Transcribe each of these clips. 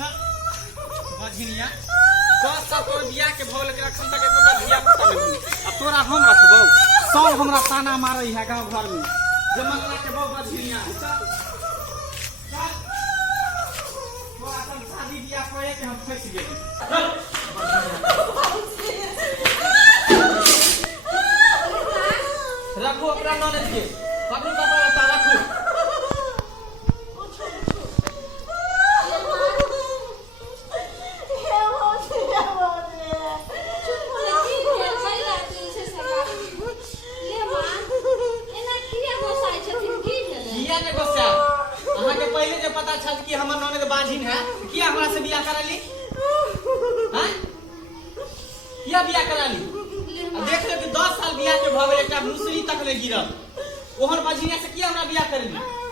बझिनिया दस साल तोर बियाह के भौ लेकिन अखन तक एकोटा धिया पुता नहीं। अब तोरा हम रखबौ सब हमरा ताना मारै है गांव घर में जे मंगला के भौ बझिनिया तोरा अपन शादी बियाह करे के हम फंस गेली। रखो अपना नॉलेज के पकड़ू पकड़ रखो। पहले जो पता छल कि हमर ननद बाझिन है किया हमरा से बियाह कराली हैं किया बियाह कराली देख ले कि 10 साल बियाह के भवे एकटा मुसरी तक ले गिरल ओहन बाझिनिया से किया हमरा बियाह करली।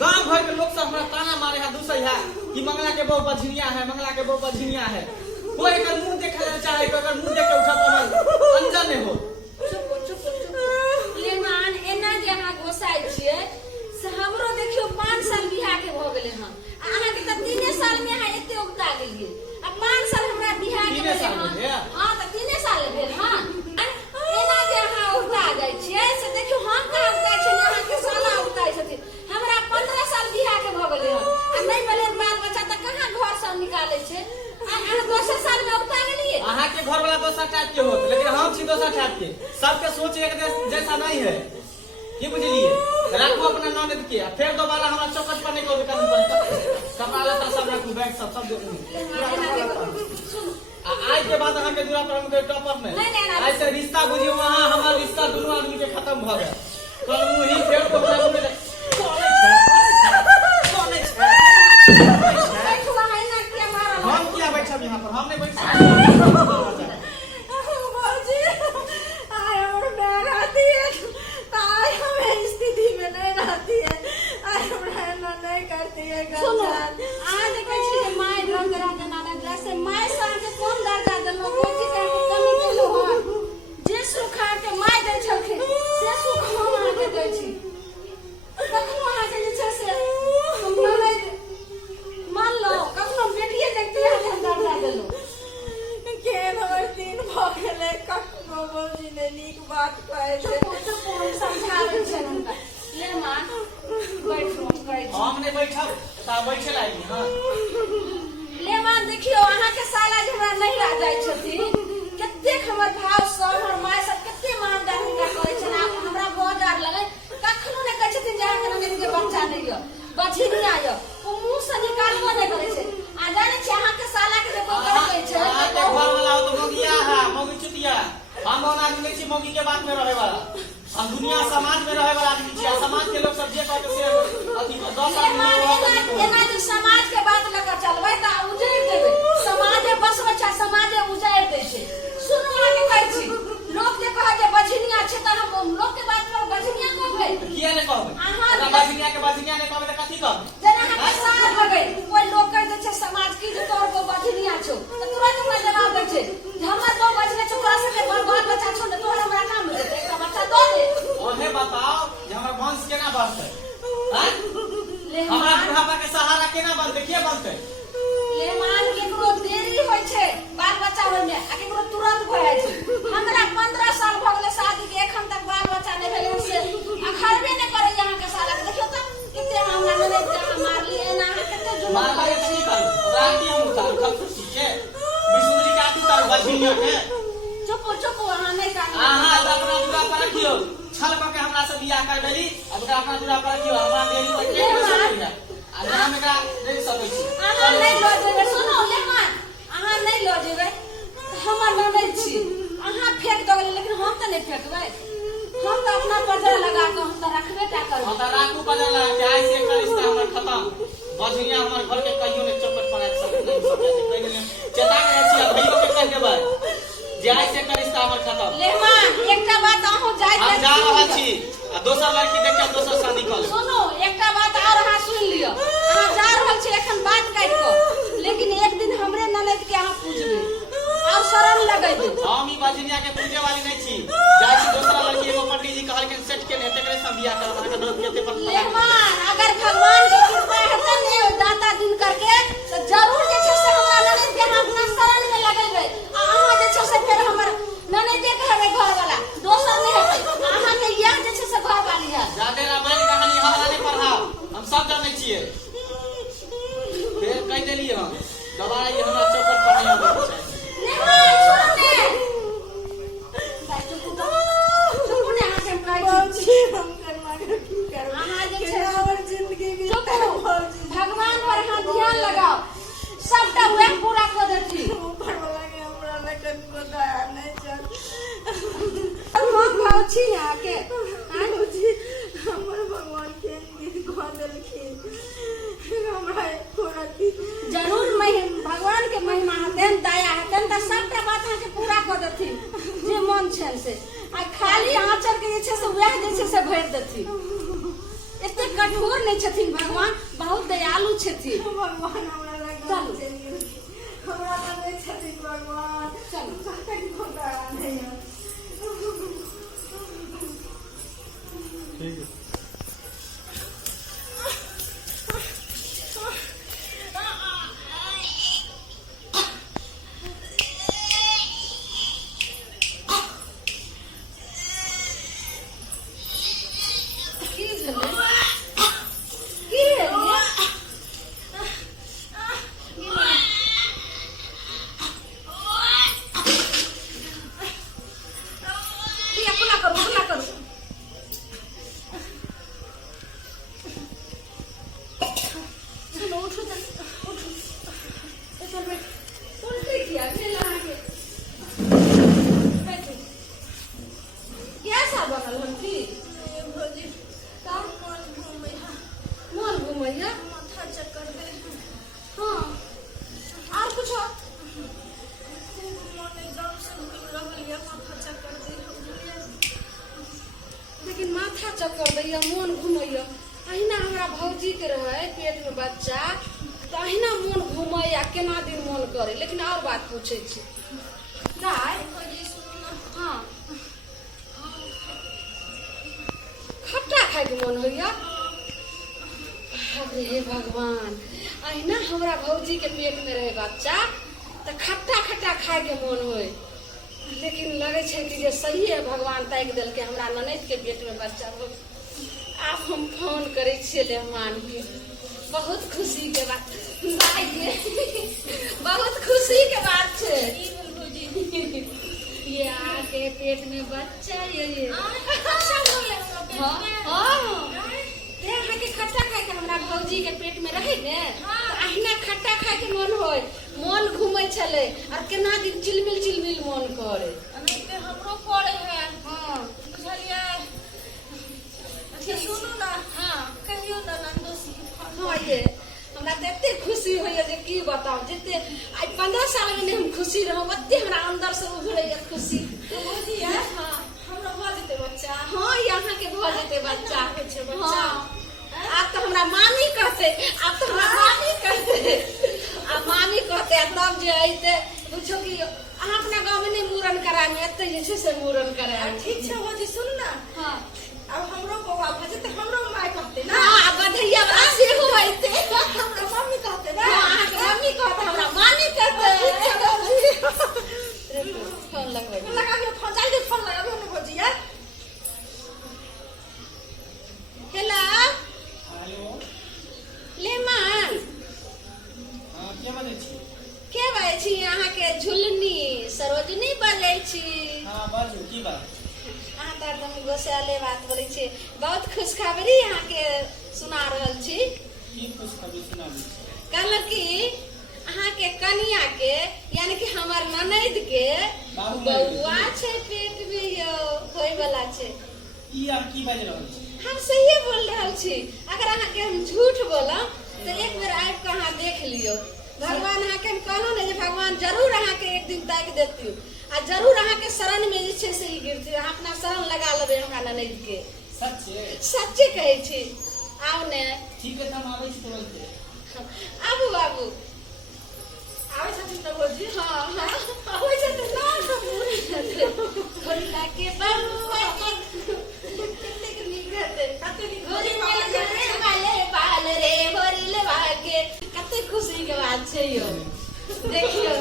गांव भर के लोग सब हमरा ताना मारे है दूसै है कि मंगला के बहू बाझिनिया है मंगला के बहू बाझिनिया है। कोई एकर मुंह देखे ले चाहे एकर मुंह देख के उठत हमर अंजन हो। चुप चुप चुप लेमान एना जे अहाँ घोसाइ छियै से हमरो देखियो 5 साल बियाह के भ गेले हन अहाँ के त 3 साल में अहाँ एते उगता गेलिए अब 5 साल हमरा बियाह के भेल हां त 3 साल भेल हां एना जे अहाँ उगता जाय छियै से देखियो हम कहां उगता छियै अहाँ के साला उगता छथिन हमरा 15 साल बियाह के भ गेले हन आ नै भेले बाल बच्चा त कहां घर से निकाले छै अहाँ 2 साल में उगता गेलिए। अहाँ के घर वाला दोसर टाइप के होत लेकिन हम छी दोसर टाइप के सबके सोच एक जैसा नहीं है की बुझलिए। रखो अपना ननद के फिर दोबारा हमरा चौकट पर नहीं कहो कर कपड़ा लता सब रखू बैग सब देखू आज के बाद अहाँ के दूरा पर हम के टॉपर में आज से रिश्ता बुझियो वहां हमर रिश्ता दोनों आदमी के खत्म भ गया कल मुंह ही फेर तो हमरा मुंह हम क्या बैठब यहाँ पर हम नहीं बैठ सुनो आज कहै छी जे माय रंग रंग ननद से माय साथ कोन दर्जा देलो कोची के कमी केलो हन जे सुखा के माय दै छलखिन से सुख हम अहाँ के दै छी कखनो अहाँ के जे छै से हम ननद मान लो कखनो बेटिए देखती है हम दर्जा देलो के हमर दिन भ गेलै कखनो बोली ने नीक बात कहै छै समझाबै छै हुनका ले मां बैठो हमने बैठब ता बैठे लागी हां लेमान देखियो अहाँ के साला जे हमरा नहीं रह जाय छथिन कते हमर भाव सब हमर माय सब कते मान दान हुनका करै छै ना हमरा बहुत डर लगै कखनो ने कहै छथिन जे अहाँ के ननद के बच्चा नहीं य बझिनिया य ओ मुंह से निकालबो नहीं करै छै आ जाने छी अहाँ के साला के देखो कहै छै अहाँ के घर वाला हो तो मोगिया है मोगी चुतिया हम ओना आदमी नहीं छी मोगी के बात में रहे वाला हम दुनिया समाज में रहे वाला आदमी छी समाज के लोग सब जे कहै से अथी 10 एना जे समाज के बात लगा चलबै त उजैर देबै समाजे बस बच्चा समाजे उजैर दै छै। सुनो अहाँ के कहै छी लोग जे कहै जे बझिनिया छै त हम लोग के बात पर बझिनिया कहबै किया ने कहबै अहाँ बझिनिया ने कहबै त कथि कहबै जेना अहाँ के साथ लगै कोई लोग कह दै छै समाज की जे तोर को बझिनिया छौ त तुरंत हमरा जवाब दै छै हमर को बझिनिया छौ तोरा से बाल बच्चा छौ त तोरा हमरा काम दे एकटा बच्चा दो दे ओहे बताओ जे हमर वंश केना बढ़तै हैं हमरा बुढ़ापा के सहारा केना बनतै के बनतै लेमान केकरो देरी होय छै बाल बच्चा होय में आ केकरो तुरंत भ जाय छै हमरा 15 साल भ गेलै शादी के एखन तक बाल बच्चा नहीं भेलै से अखरबे नहीं करे यहां के साला के देखियो त कते हमरा ननद के मारली एना कते जुलम मारबा छी कर राती हम उतार खल खुशी के विसुंदरी के आती तार बझिनिया के चुप चुप अहाँ नहीं कान अहाँ अपना दूरा पर रखियो छल क के हमरा से बियाह करबेली अब अपना दूरा पर रखियो हमरा देरी पर के सकैया आ हम एकरा देख सकै छी अहाँ नहीं ल जेबै सुनो लेमान अहाँ नहीं ल जेबै हमर ननद छी अहाँ फेंक दोगे लेकिन हम त नहीं फेंकबै हम त अपना पजरा लगा के हम त रखबे टा करब हम त राखू पजरा लगा के आज से एकर रिश्ता हमर खत्म बझिनिया हमर घर के कहियो ने चौकट पर आके सब नहीं सकै छै कहि देले चेता के छी भइयो के कह देबै जे आज से एकर रिश्ता हमर खत्म लेमान एकटा बात अहूँ जाय हम जा रहल छी आ दोसर लड़की देख के दोसर शादी कर ले सुनो एकटा बात और अहाँ सुन लियो अहाँ जा रहल छी एखन बात काट के लेकिन एक दिन हमरे ननद के अहाँ पूछबे और शरण लगेबे हम ई बझिनिया के पूजे वाली नहीं छी जाय छी दोसर लड़की एगो पंडित जी कहल के सेट के ने तकरे से बियाह करब अहाँ के नाम केते पर लेमान अगर भगवान के कृपा हेतै ने दाता दिन करके तो जरूर जे छै से हमरा दवाई हमरा चौकट पर नहीं आबै छै। लेमान छोड़ ने भाई चुप ने आके हम कहै छी बाबूजी हम करना के की करब अहाँ जे छै केना हमर जिंदगी चुप बीते हो। बाबूजी भगवान पर अहाँ ध्यान लगाओ सबटा वह पूरा कर देती। ऊपर वाला के हमरा लटन को दया नहीं चल हम भाव छी यहाँ के बाबूजी हमर भगवान के गिर खा देलखिन हमरा एको रति जरूर भगवान के महिमा हेतन दया हेतन त सबटा बात अहाँ के पूरा कर देथिन जे मन छन से। आ खाली आंचर के जे छै से वह जे छै से भरि देथिन। एते कठोर नहीं छथिन भगवान, बहुत दयालु छथिन। भगवान हमरा लग चलू। चलि गेलखिन हमरा लग नहीं छथिन भगवान चलू। कतई को दया नहीं है। ठीक है। की भेलै? की भेलै? किया खुला करू। चलो उठो जल्दी, उठो। चल बैठ। उल्टी किया फिर आगे। बैठो। कैसा बनल हम की? भौजी का मन घूमैया मन घुमैया? माथा चक्कर दे हाँ। और कुछ और? मन एकदम से घूम रहल या माथा चक्कर दे लेकिन माथा चक्कर दैया मन घुमैया। अहिना हमरा भौजी के रहे पेट में बच्चा तो अहिना मन घुमैया केना दिन मन करे। लेकिन और बात पूछे छी गाय भौजी सुन ना हाँ खट्टा खाए के मन होइया? अरे हे भगवान, अहिना हमरा भौजी के पेट में रहे बच्चा तो खट्टा खट्टा खाए के मन होय। लेकिन लगे छै कि जे सही है भगवान ताकि देल के हमरा ननद के पेट में बच्चा हो। आप हम फोन करे छिए लेहमान के बहुत खुशी के बात भाई ये बहुत खुशी के बात छै। ये आके पेट में बच्चा ये हाँ हाँ ते अहाँ के खट्टा खाए के हमरा भौजी के पेट में रहे ने तो अहिना खट्टा खाए के मन होय, मन घूमे चले और केना दिन चिलमिल मन करे। अनेक हमरो पड़े है हाँ बुझलिए अच्छा सुनू ना हाँ कहियो ना नंदोसी हाँ ये हमरा तो एते खुशी होइए जे की बताओ। जते आज 15 साल में हम खुशी रहूं ओते हमरा अंदर से उभरैया खुशी। भौजी है हां हमरा भ जेते बच्चा हाँ यहाँ के भ जेते बच्चा छै बच्चा हाँ। आप तो हमरा मामी कहते, आप तो हमरा मामी कहते, आ मामी कहते तब जे अइते पूछो कि अहाँ अपना गाँव में नहीं मूड़न कराए में एते जे छै से मूड़न कराए। ठीक छै भौजी सुन ना हाँ अब हमरो बौआ भ जेते हमरो माय कहते ना हाँ बधैया बा सेहो अइते। हमरा मम्मी कहते ना हाँ अहाँ के मम्मी कहते हमरा मामी कहते। फोन लगबै लगाबियो फोन जल्दी फोन लगाबियो ना भौजी यार हेलो हेलो लेमान हां के बजै छी? के बाजै छी? अहाँ के झुलनी सरोजनी बाजै छी। हां बाजू की बात? अहाँ तो एकदम गोसाले बात बोलै छी। बहुत खुशखबरी अहाँ के सुना रहल छी। की खुशखबरी सुनाबी? कहलक कि अहाँ के कनिया के यानी कि हमर ननद के बाबू बौआ छै पेट में यो होय वाला छै। ई आप की बाज रहल छी? हम सही बोल रहल छी। अगर अहाँ के हम झूठ बोलब तो एक बेर आबि के अहाँ देख लियो। भगवान अहाँ के हम कहलहुँ ने जे भगवान जरूर अहाँ के एक दिन ताकि देती आ जरूर अहाँ के शरण में जे छै से ई गिरती। अहाँ अपना शरण लगा लेबै हमरा ननद के। सच है? सच्चे कहै छी। आउ ने ठीक है हम आबै छी तुरंत। आबू आबू आबै छथिन ना भौजी हाँ हाँ आबै छथिन ना भोला के बरुआ कितने के नीक रहते कते नीक भोरी वाले बाल रे भोरिले भागे कते खुशी के बात छै यो। देखियो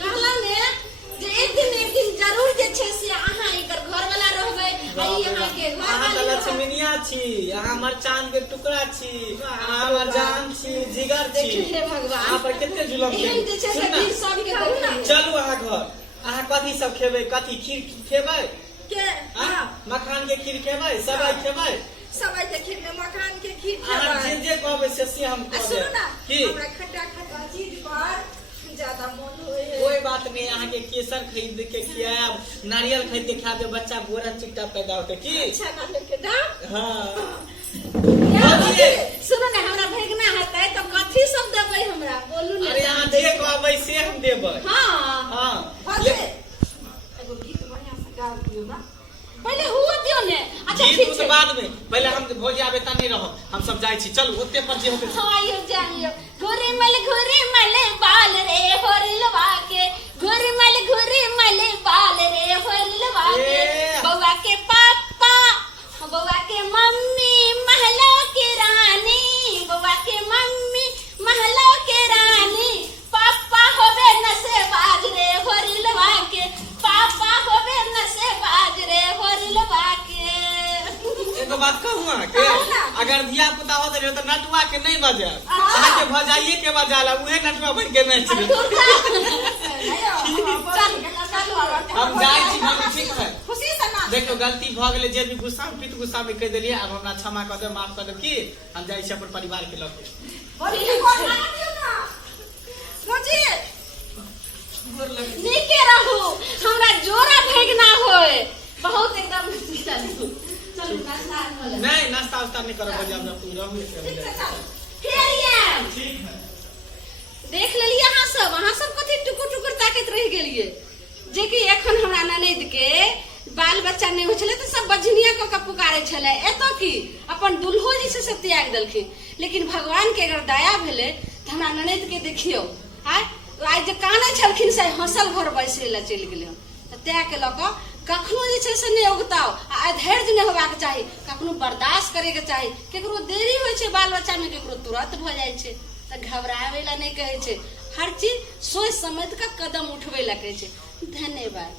कहला ने जे एक दिन जरूर जे छै से अहाँ एकर घर वाला रहबै आ ई अहाँ के घर अहाँ त लक्ष्मीनिया छी, अहाँ हमर चांद के टुकड़ा छी, अहाँ हमर जान छी, जिगर छी। देखिए भगवान अहाँ पर कते जुलम एहन जे छै से सुन ना, बीच सबके देखिए। चलू अहाँ घर। अहाँ कथी सब खेबै? कथी खीर खेबै? के हाँ? मखान के खीर खेबै? सेवई खेबै? सबई के खीर में मखान के खीर अहाँ खेबै। जे कहबै से हम आ कह सुनो देब। ना, की हमरा खट्टा खट्टा चीज पर ज्यादा मन होय है। कोई बात नहीं, अहाँ के केसर खरीद के खियाब, नारियल खरीद के खियाब, बच्चा गोरा चिट्टा पैदा होते की। अच्छा ना लेके दाम। हाँ क्या सुनो ना, हमरा भेगना हेतै तो कथी सब देबै हमरा? बोलू ना। अरे अहाँ जे कहबै से हम देबै। हाँ हाँ भजे एगो गीत बढ़िया से गा दियो ना। पहले हुआ दियो ने। अच्छा गीत ठीक उत छै। बाद में, पहले हम भोज आबे ता नहीं रहब, हम सब जाय छी। चलू ओते पर जे होते आइयो जाइयो। घुरी मल बाल रे होरिलवा के, घुरी मल बाल रे होरिलवा के। ए। बउआ के पापा, बउआ के मम्मी, महलो के रानी, बउआ के मम्मी, महलो के रानी। पापा होबे नसे बाज रे होरिलवा के, पापा होबे नसे बाज रे होरिलवा के। एगो बात कहूँ अहाँ के, अगर धिया पुता होते रहे तो नटुआ के नहीं बजे, अहाँ के भजाइए के बजाला, उहे नटुआ बन के नहीं छी। हम जाय छी मम्मी, ठीक है। खुशी से ना देखो गलती भ गेलै, जे भी गुस्सा में पित गुस्सा में कह देलिए, अब हमरा क्षमा कर दे, माफ कर दे की हम जाय छी अपन परिवार के लऽ के। बड़ी को ना दियो ना मुझे नीके रहू, हमरा जोरा भेगना होय, बहुत एकदम चलू चलू नाश्ता कर ले। नहीं नाश्ता उस्ता नहीं करो, बजे हम तू रहू ठीक से चल। फिर ये ठीक है। देख लेलिए अहाँ सब कथी टुकुर टुकुर ताकत रह गेलिए, जे कि एखन हमरा ननद के बाल बच्चा नहीं हो छले तो सब बजनिया क के पुकारे छले, एतो की अपन दुल्हो जी से त्याग देलखिन। लेकिन भगवान के अगर दया भेले तो हमरा ननद के देखियो, आइ जे काने छलखिन से हंसल घर बैसे ला चलि गेले। तै के लऽ कऽ कखनो जे छै से नहीं उगताओ, आ धैर्य नहीं होबाक चाही, कखनो बर्दाश्त करे के चाही। केकरो देरी होइ छै बाल बच्चा में, केकरो तुरंत भ जाइ छै, तो घबरावे ला नहीं कहे छै। हर चीज सोच समझ के कदम उठवे ला कहे छै। धन्यवाद।